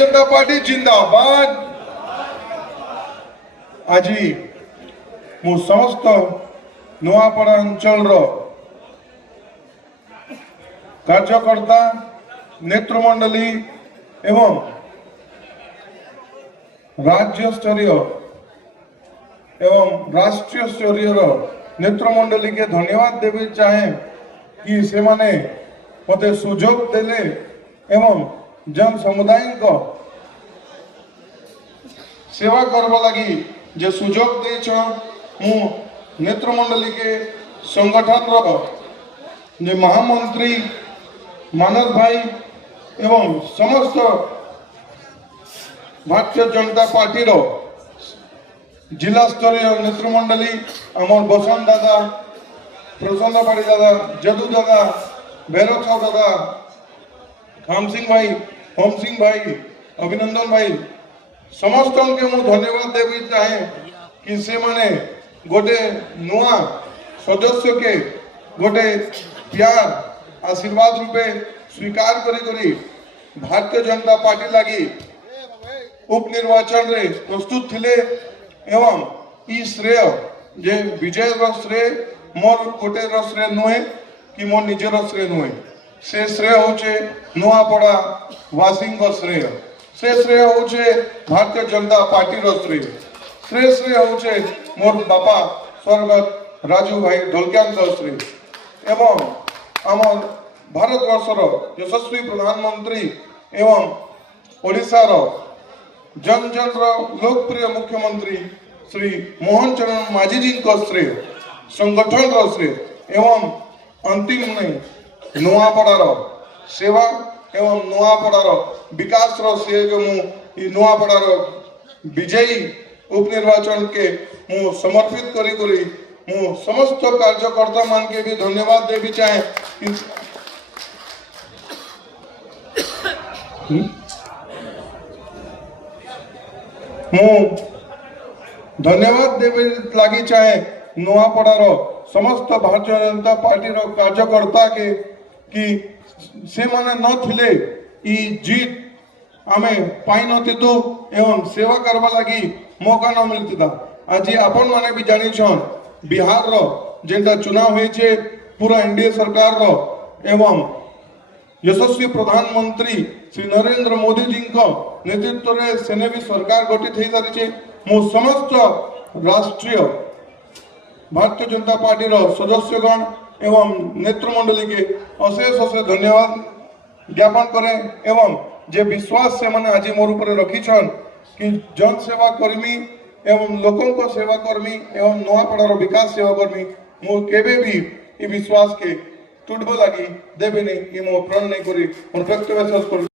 जनता party जिंदाबाद। आज मु समस्त नुआपड़ा अंचल कार्यकर्ता नेतृमंडली एवं राज्य स्तरीय एवं राष्ट्रीय स्तरीय नेतृमंडली के धन्यवाद देवी चाहे कि से माने मते सुजोग देले एवं जन समुदाय को सेवा करबा लगी जे सुजोग देछ मु नेतृमंडली के संगठन रो जे महामंत्री मानव भाई एवं समस्त भारतीय जनता पार्टी रो जिला स्तरीय नेतृमंडली अमर बसंत दादा, प्रसन्न पाड़ी दादा, जदू दादा, भैरव साहु दादा, खाम सिंह भाई, होम सिंह भाई, अभिनंदन भाई समस्त के मु धन्यवाद देवी चाहे कि से माने गोटे नुआ सदस्य के गोटे प्यार आशीर्वाद रूपे स्वीकार करी भारतीय जनता पार्टी लगी उपनिर्वाचन रे प्रस्तुत थिले एवं ई श्रेय जे विजय श्रेय मोर गोटे श्रेय नुहे कि मोर निजर श्रेय नुहे से श्रेय होचे नुआपड़ा वासिंग श्रेय से श्रेय होचे भारतीय जनता पार्टी रो श्रेय श्रेय होचे मोर बापा स्वर्गत राजू भाई ढोलकियान श्रेय एवं आम भारतवर्षर यशस्वी प्रधानमंत्री एवं ओडिशा रो जन जन लोकप्रिय मुख्यमंत्री श्री मोहन चरण माझी जी को श्रेय संगठन रो श्रेय एवं अंतिम नहीं नुआपड़ार सेवा एवं नुआपड़ार विकास रो श्रेय जो मु नुआपड़ार विजयी उपनिर्वाचन के मु समर्पित करी मु समस्त कार्यकर्ता मान के भी धन्यवाद देवी चाहे मु धन्यवाद देवे लगी चाहे नुआपड़ार समस्त भारतीय जनता पार्टी रो कार्यकर्ता के कि से माने न थिले ई जीत आमे पाई नथितु एवं सेवा करबा लगी मौका न मिलता। आज आपण माने भी जानी छन बिहार रो जेंटा चुनाव होई छे पूरा एनडीए सरकार रो एवं यशस्वी प्रधानमंत्री श्री नरेंद्र मोदी जी को नेतृत्व रे सेने भी सरकार गठित हो सारी छे। मु समस्त राष्ट्रीय भारतीय जनता पार्टी रो सदस्यगण एवं नेतृमंडली के अशेष अशेष धन्यवाद ज्ञापन करें एवं जे विश्वास से मैंने आज मोर ऊपर रखी छन कि जन सेवा कर्मी एवं लोकों को सेवा कर्मी एवं नुआपड़ार विकास सेवा कर्मी मु केबे भी ये विश्वास के टूटब लगी देवे नहीं ये मो प्रण नहीं करी मोर व्यक्तिगत